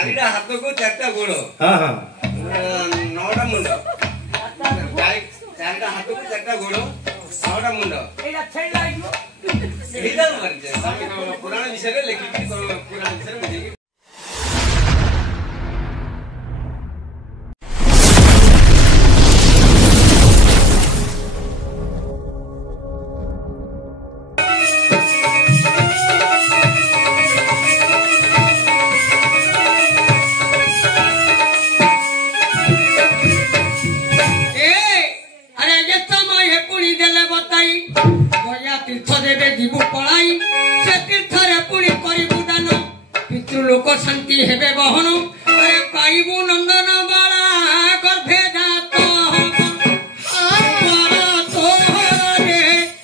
रानीटा हाथ को चारटा गोड़ हां हां 9टा मुंड चारटा हाथ को चारटा गोड़ 6टा मुंड एटा छेला एटा मरजे पुराण विषय रे लेखि पुराण विषय रे बुझे लोक शांति हेबे बहन अरे पाइबू नंदन बाला गर्भे जात तोहरे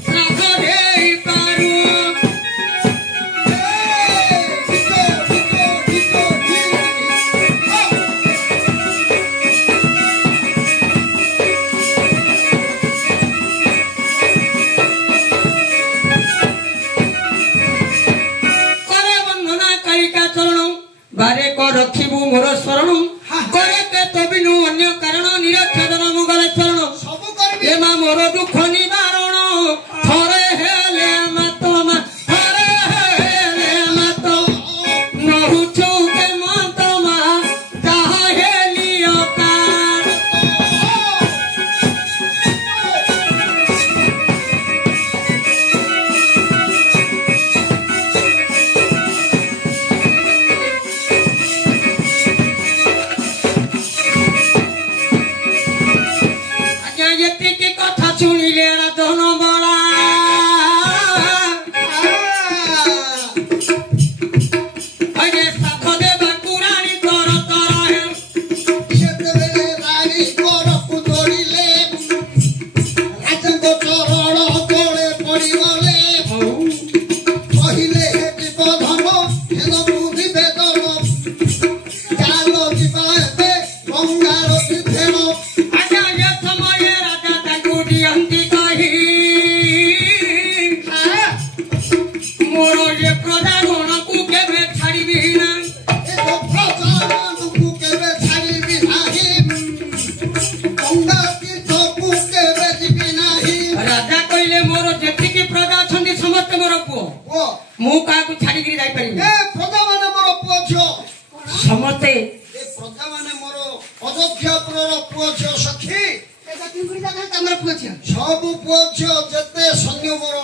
राख देई पारू बारे को रखिबू मोर शरण करे के तबिनु अन्य कारण निरक्षर मुगल चरण सब करबी ए मा मोर दुख निवारण थरे हेले मतमा थरे हेले मत नहुचु के मतमा जहा हेलियो कार समते प्रजा माने मोर अयोध्यापुर पुओ झियो सखी एटा किंगुरी जागा तमर पुओ झियो सब पुओ झियो जते सैन्य मोर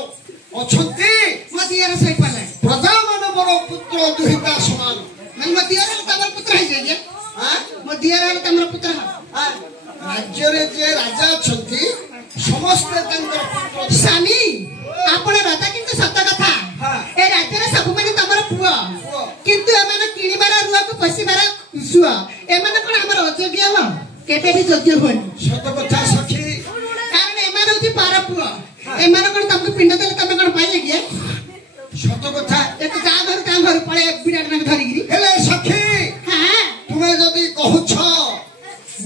अछंती मदियार सही पाले प्रजा माने मोर पुत्र दुहिता समान मन मदियार तमर पुत्र है जे हां मदियार तमर पुत्र हां राज्य रे जे राजा छंती समस्त तंकर पुत्र सानी आपण राजा किंतु सत्य कथा ए राज्य रे सब माने तमर पुओ किंतु एमाने किनिबारा रुआ को पसिबारा सुआ एमाने कोन हमर अयोग्य हो केते भी योग्य होनी सत कथा सखी कारण एमाने होती पारा पुआ एमाने कोन तमको पिंड देले तमे कोन पाइले गे सत कथा एक जा घर का घर पळे बिराट में धरि गिरी हेले सखी हां तुमे जदी कहूछ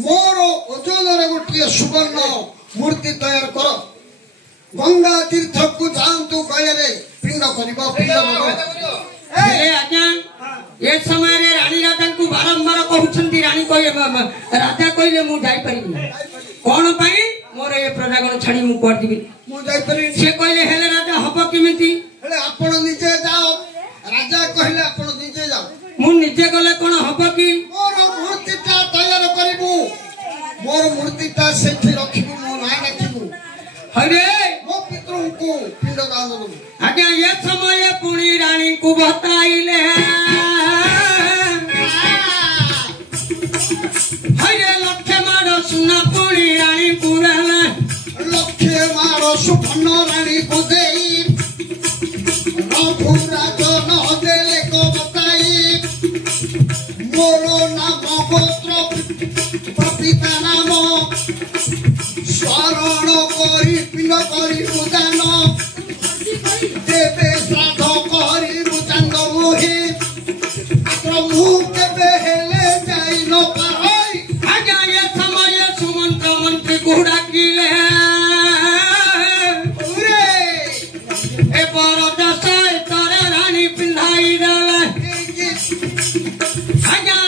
मोर अयोग्य रे गोटिए सुवर्ण मूर्ति तैयार करो गंगा तीर्थ को जानतु गयरे पिंड करिबो पिंड ए आज्ञा ए समय रे रानी राजा को बारंबार कहउछंती रानी कहे राजा कहले मु जाई परिबी कोन पई मोर ए प्रजागण छाडी मु कर दिबी मु जाई परिबी से कहले हेले राजा हबो किमिति हेले आपण निजे जाओ राजा कहले आपण निजे जाओ मु निजे गले कोन हबो कि मोर मूर्तिटा तैयार करिबू मोर मूर्तिटा सेठी रखिबू मो नाय रखिबू हरे मो पितृ को पिंड दान दबू आज्ञा ये समय पुणी रानी को बताइले हरे लक्ष्य मारो सुना पुणी रानी पुराना लक्ष्य मारो सुपन्न रानी को देई रघुरा जन देले को बताई मोरो नाम गोत्र पिता नाम शरण करी पिंड करी उदान देवे श्राद्ध करी रुचांग मोहि प्रभु केबे हेले जाई न पाई आज्ञा ये समय सुमंत मंत्री को डाकिले रे ए परदस तरे रानी पिंधाई देले आज्ञा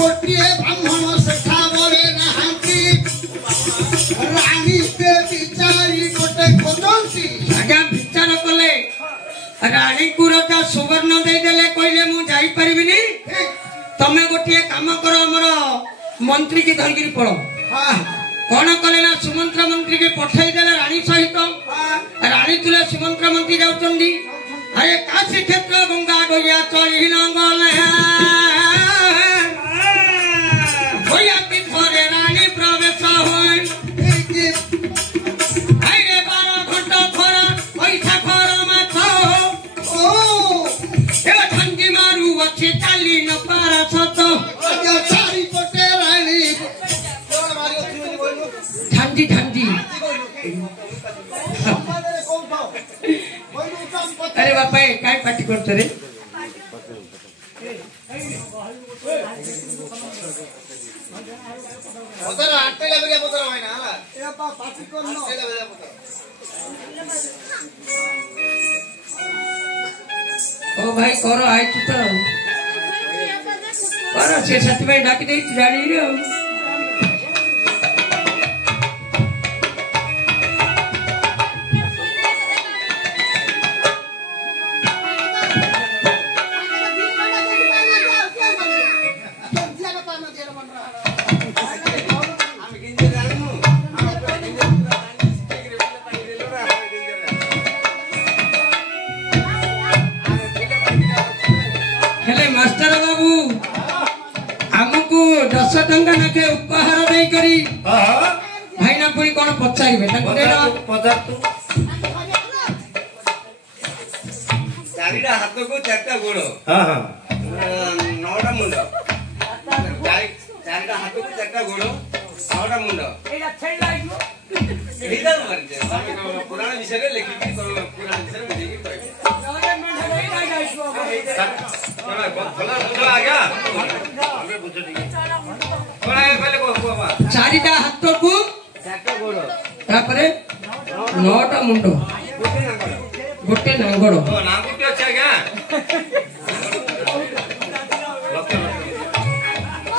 गोटे ब्राह्मण सेठा बड़े नहांती रानी से बिचारी गोटे खोजंती आज्ञा विचार कले रानी कुरटा सुवर्ण दे देले कहले मु जाई परिबिनी तमे गोटे काम कर हमर मंत्री की धरगिरी पड़ो कौन कले ना सुमंत्र मंत्री के पठाई देले रानी सहित रानी तुले सुमंत्र मंत्री जाउचंदी अरे काशी क्षेत्र गंगा गया चली नंगल भैया पिथरे रानी प्रवेश होय अरे 12 घंटा खरा पैसा खरा माथ ओ ए ठंडी मारू अच्छे चाली न पारा सत चारी कोटे रानी ठंडी ठंडी अरे बापा काय पार्टी करतो रे पतर आटेला बेले पतर होय ना ए बापा पार्टी करनो आटेला बेले पतर ओ भाई करो आइ तू तो करो से सत में डाक दे जानी रे मास्टर बाबू हमको 10 टंका नाके उपहार दे करी भाई ना पूरी कोन पचाइबे पचार तू चारिटा हाथ को चारटा गोड़ हां हां 9टा मुंड चारिटा हाथ को चारटा गोड़ 9टा मुंड एटा छेड़ लाइबो एटा मारजे हम पुराण विषय रे लेखि की पुराण विषय में देखि कहबे 9टा मुंड रे ना जाइबो कोना भला भला आ गया हमें बुझो ठीक कोना पहले को बाबा चारिटा हाथ को चारटा गोड़ तापरे 9टा मुंड गोटे नांगड़ ओ नांगुटी अच्छा क्या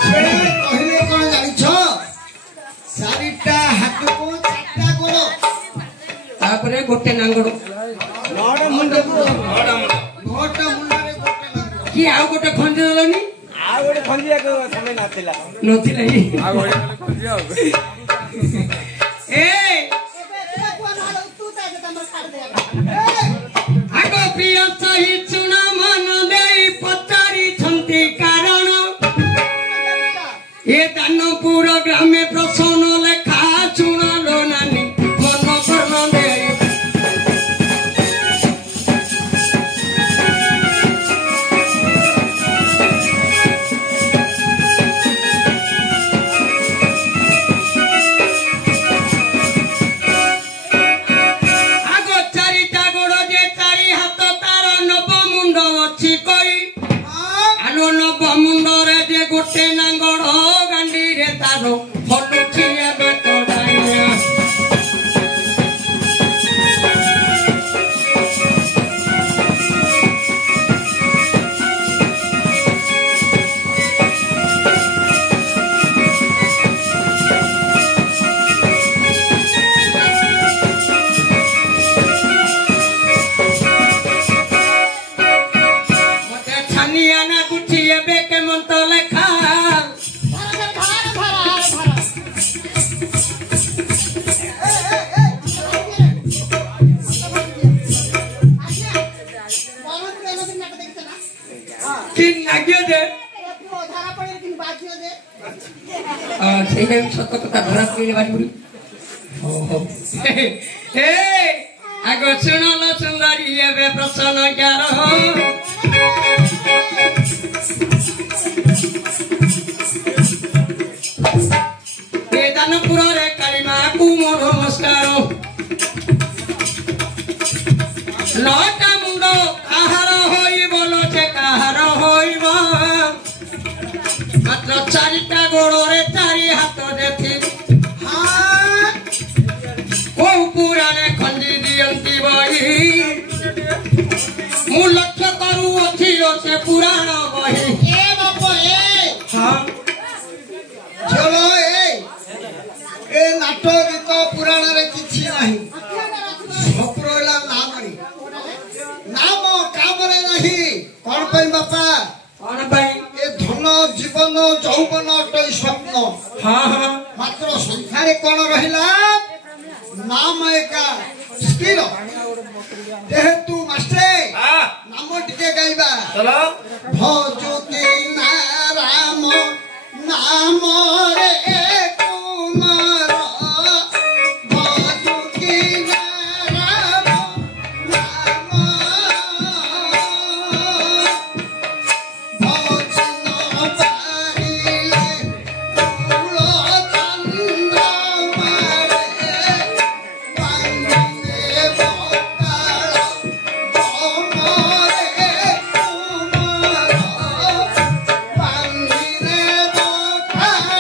कहले कोन जानि छ चारिटा हाथ को चारटा गोड़ तापरे गोटे नांगड़ 9टा मुंड रे गोटे नांगड़ कि आउ गोटे खंजे दलनी आ गोटे खंजिया को समय नाथिला नथिला आ गोटे खंजिया ए आगो प्रिय सही चुना मन देई पचारी छंती कारण ए दानपुर ग्रामे प्रसन्न लेखा चुनालो नानी मन कर्ण देई मुंडरे जे गोटे नांगड़ गांडी रे तारो फटुची एबे तोड़ाइया मते छानिया ना गुठी एबे के मन तो लेखा किन नागियो दे धारा पड़े किन बाजियो दे सेही सत कथा धरा पड़ी बाजी बुड़ी ए आगो सुनलो सुंदरी एबे प्रसन्न क्यार हो ए दानपुर रे कालीमा को मोर नमस्कार 9टा मुंड आहार होई बोलो जे काहार होइब मात्र 4टा गोड़ रे 4 हाथ देखि हां को पुराणे खंडी दियंती बही मु लक्ष्य करू अछि से पुराण बही ए बाप ए हां चलो ए नाट गीत पुराण रे किछि नाही सब रहिला नाम रे नाम काम रे नहीं कोन पई बापा कोन पई ए धन जीवन यौवन तो स्वप्न हां हां मात्र संसार कोन रहिला नाम एका स्थिर जेहेतु मास्टर नाम टिके गाइबा चलो भजुति नाराम नाम रे कुमार भजुति नाराम नाम भजन पाहिले कुल चंद्र मारे बांधे बकाळ बमरे कुमार बांधिने बकाळ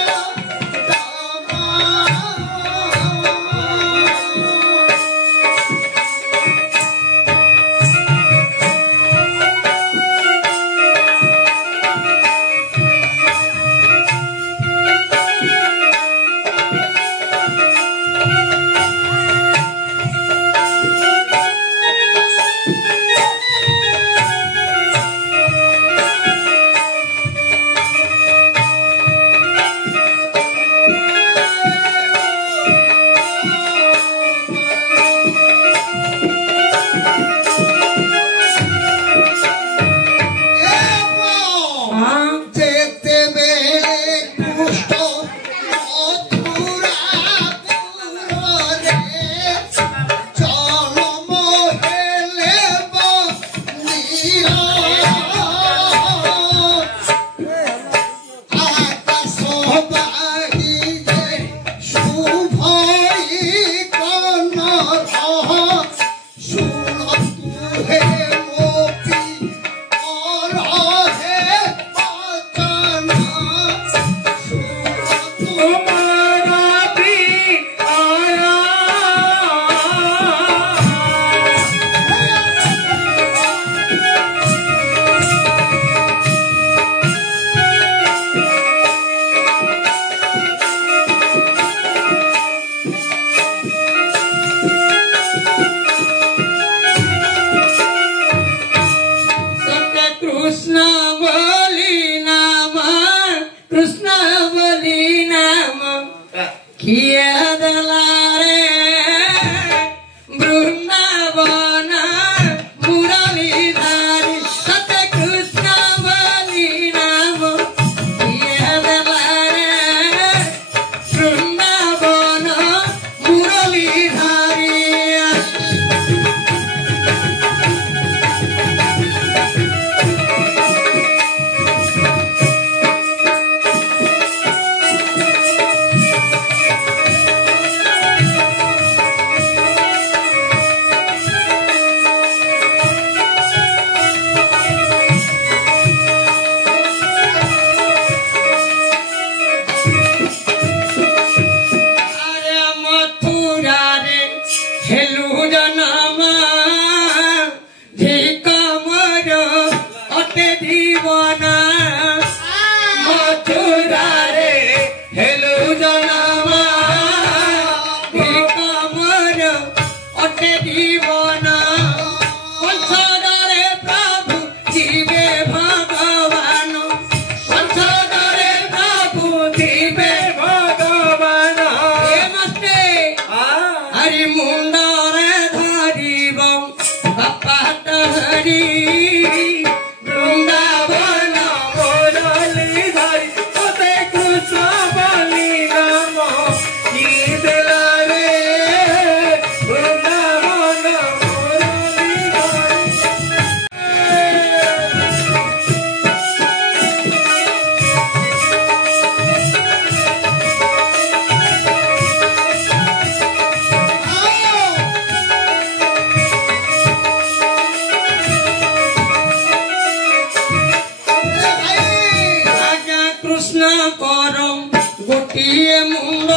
गोटिए मुंड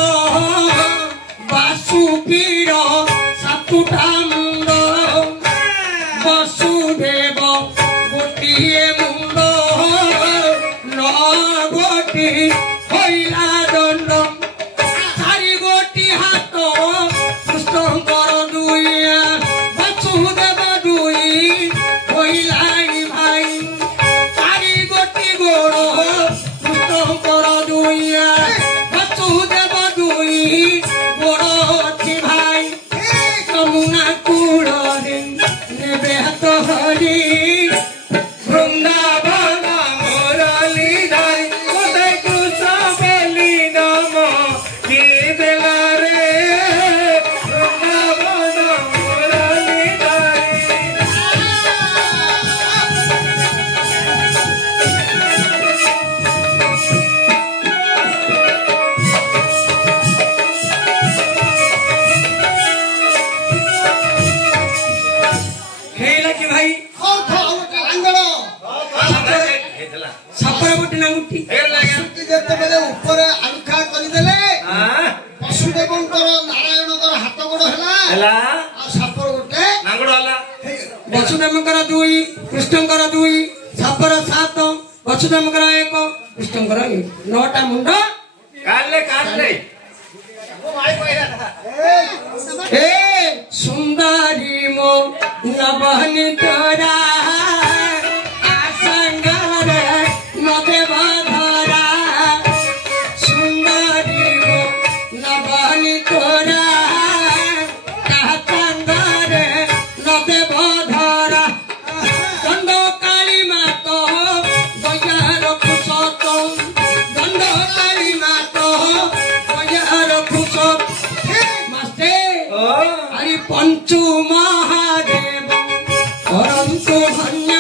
बासुकीर सातुटा मुंड वसुदेव गोटिए मुंड न गोटी हईला ଦୁଇ କୃଷ୍ଣଙ୍କର ଦୁଇ ସାପର ସାତ ଅଚ୍ୟୁତଙ୍କର ଏକ କୃଷ୍ଣଙ୍କର ନଅଟା ମୁଣ୍ଡ କାଲେ ଏ ସୁନ୍ଦରୀ ମୋ ନବନି ତୋରା ଆସଙ୍ଗରେ ନଦେବ ଧରା ସୁନ୍ଦରୀ ମୋ ନବନି ତୋରା ଆସଙ୍ଗରେ ନଦେବ ଧରା ଦଣ୍ଡ କାଳୀ ମାତ ଦୟାର କୁଶତ ଦଣ୍ଡ କାଳୀ ମାତ ଦୟାର କୁଶତ हरि पंचु महादेव परंतु धन्य